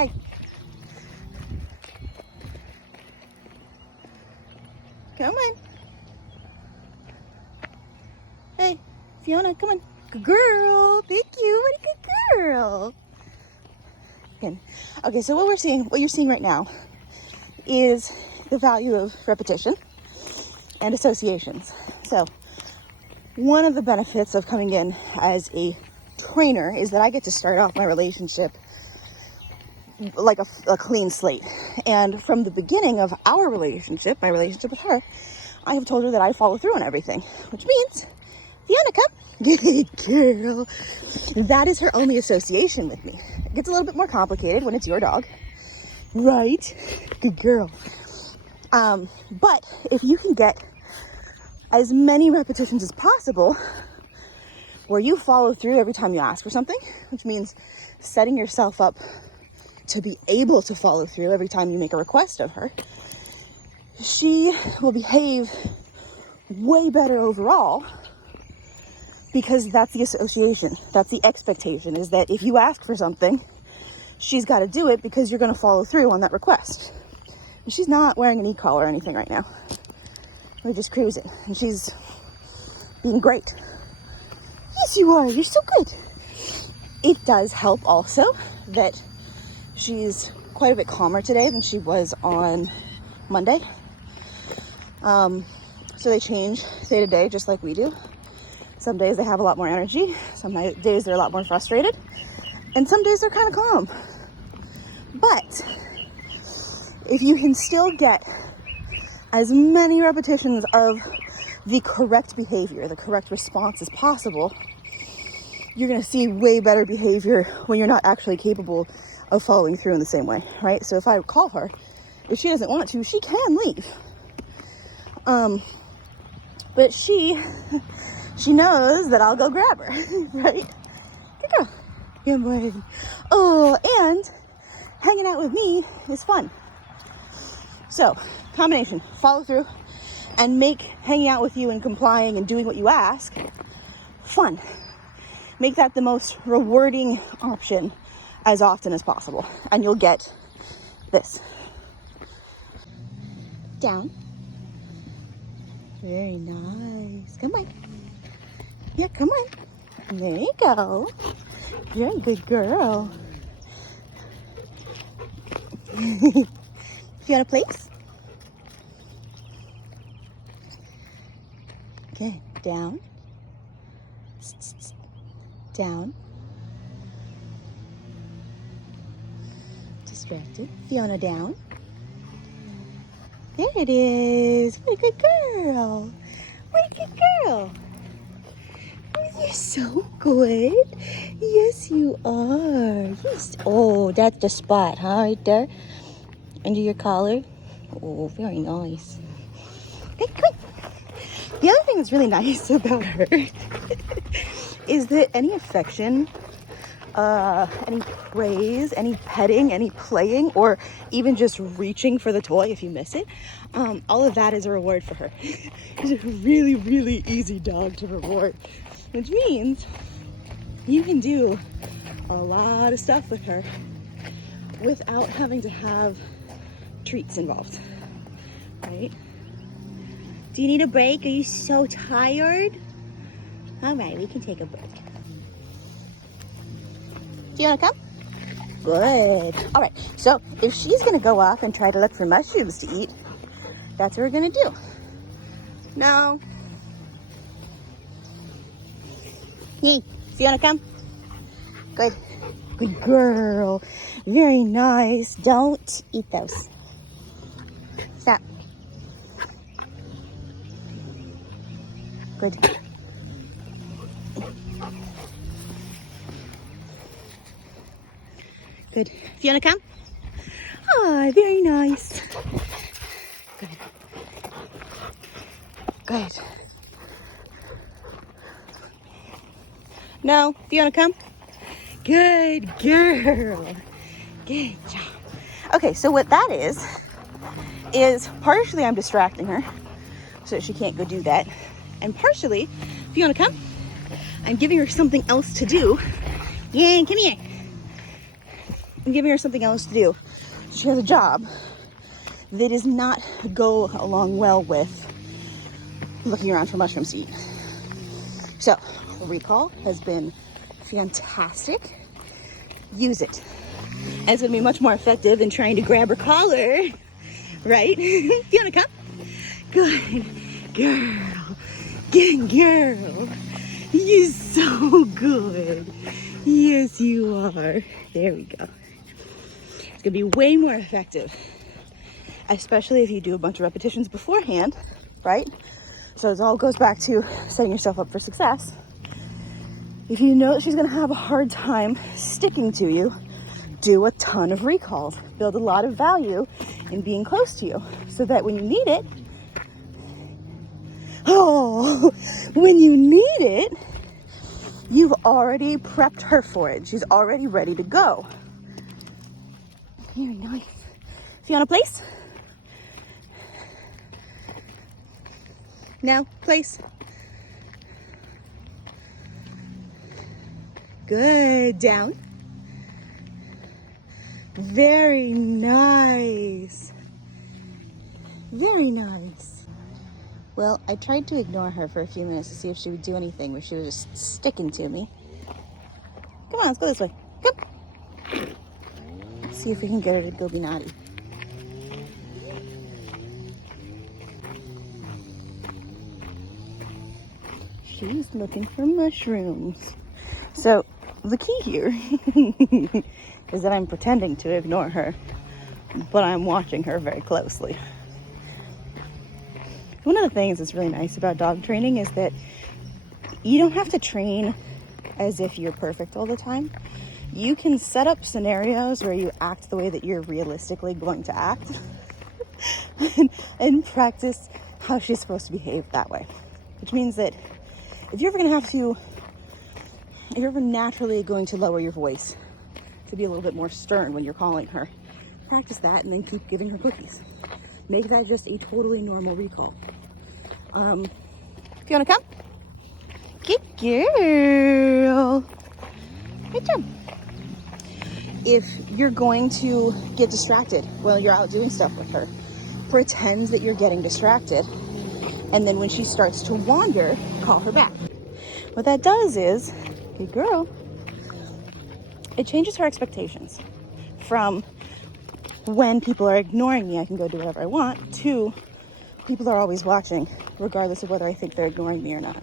Hi. Come on. Hey, Fiona, come on. Good girl. Thank you. What a good girl. Good. Okay, so what you're seeing right now is the value of repetition and associations. So one of the benefits of coming in as a trainer is that I get to start off my relationship like a clean slate. And from the beginning of our relationship, my relationship with her, I have told her that I follow through on everything, which means, Fiona, come. Good girl. That is her only association with me. It gets a little bit more complicated when it's your dog. Right? Good girl. But if you can get as many repetitions as possible where you follow through every time you ask for something, which means setting yourself up to be able to follow through every time you make a request of her, she will behave way better overall, because that's the association, that's the expectation, is that if you ask for something, she's got to do it because you're going to follow through on that request. And she's not wearing an e-collar or anything right now. We're just cruising, and she's being great. Yes, you are. You're so good. It does help also that she's quite a bit calmer today than she was on Monday. So they change day to day, just like we do. Some days they have a lot more energy. Some days they're a lot more frustrated. And some days they're kind of calm. But if you can still get as many repetitions of the correct behavior, the correct response as possible, you're going to see way better behavior when you're not actually capable of following through in the same way, right? So if I call her, if she doesn't want to, she can leave. But she knows that I'll go grab her, right? Good girl. Good boy. Oh, and hanging out with me is fun. So, combination, follow through and make hanging out with you and complying and doing what you ask fun. Make that the most rewarding option as often as possible, and you'll get this. Down. Very nice. Come on. Yeah, come on. There you go. You're a good girl. Fiona, please. Okay, down. Down. Distracted. Fiona, down. There it is. What a good girl. What a good girl. Oh, you're so good. Yes, you are. Yes. Oh, that's the spot, huh? Right there. Under your collar. Oh, very nice. Okay, good. The other thing that's really nice about her is that any affection, any praise, any petting, any playing, or even just reaching for the toy if you miss it, all of that is a reward for her. She's a really, really easy dog to reward, which means you can do a lot of stuff with her without having to have treats involved, right? Do you need a break? Are you so tired? All right, we can take a break. Do you want to come? Good. All right, so if she's going to go off and try to look for mushrooms to eat, that's what we're going to do. No. Hey, Fiona, come. Good. Good girl. Very nice. Don't eat those. Stop. Good. Good. Fiona, come. Ah, very nice. Good. Good. No, Fiona, come. Good girl. Good job. Okay, so what that is partially I'm distracting her so that she can't go do that. And partially, Fiona, come. I'm giving her something else to do. Yeah, come here. and giving her something else to do. So she has a job that does not go along well with looking around for mushrooms to eat. So, recall has been fantastic. Use it. And it's gonna be much more effective than trying to grab her collar, right? Fiona, come. Good girl. Good girl. You're so good. Yes, you are. There we go. It's gonna be way more effective, especially if you do a bunch of repetitions beforehand, right? So it all goes back to setting yourself up for success. If you know that she's gonna have a hard time sticking to you, do a ton of recalls. Build a lot of value in being close to you so that when you need it, when you need it, you've already prepped her for it. She's already ready to go. Very nice. Fiona, place. Now, place. Good. Down. Very nice. Very nice. Well, I tried to ignore her for a few minutes to see if she would do anything, but she was just sticking to me. Come on, let's go this way. Come. See if we can get her to go be naughty. She's looking for mushrooms. So the key here is that I'm pretending to ignore her, but I'm watching her very closely. One of the things that's really nice about dog training is that you don't have to train as if you're perfect all the time. You can set up scenarios where you act the way that you're realistically going to act and practice how she's supposed to behave that way. Which means that if you're ever naturally going to lower your voice to be a little bit more stern when you're calling her, practice that and then keep giving her cookies. Make that just a totally normal recall. Fiona, come. Good girl. Good job. If you're going to get distracted while you're out doing stuff with her, pretend that you're getting distracted. And then when she starts to wander, call her back. What that does is, good girl, it changes her expectations from when people are ignoring me, I can go do whatever I want, to people are always watching, regardless of whether I think they're ignoring me or not.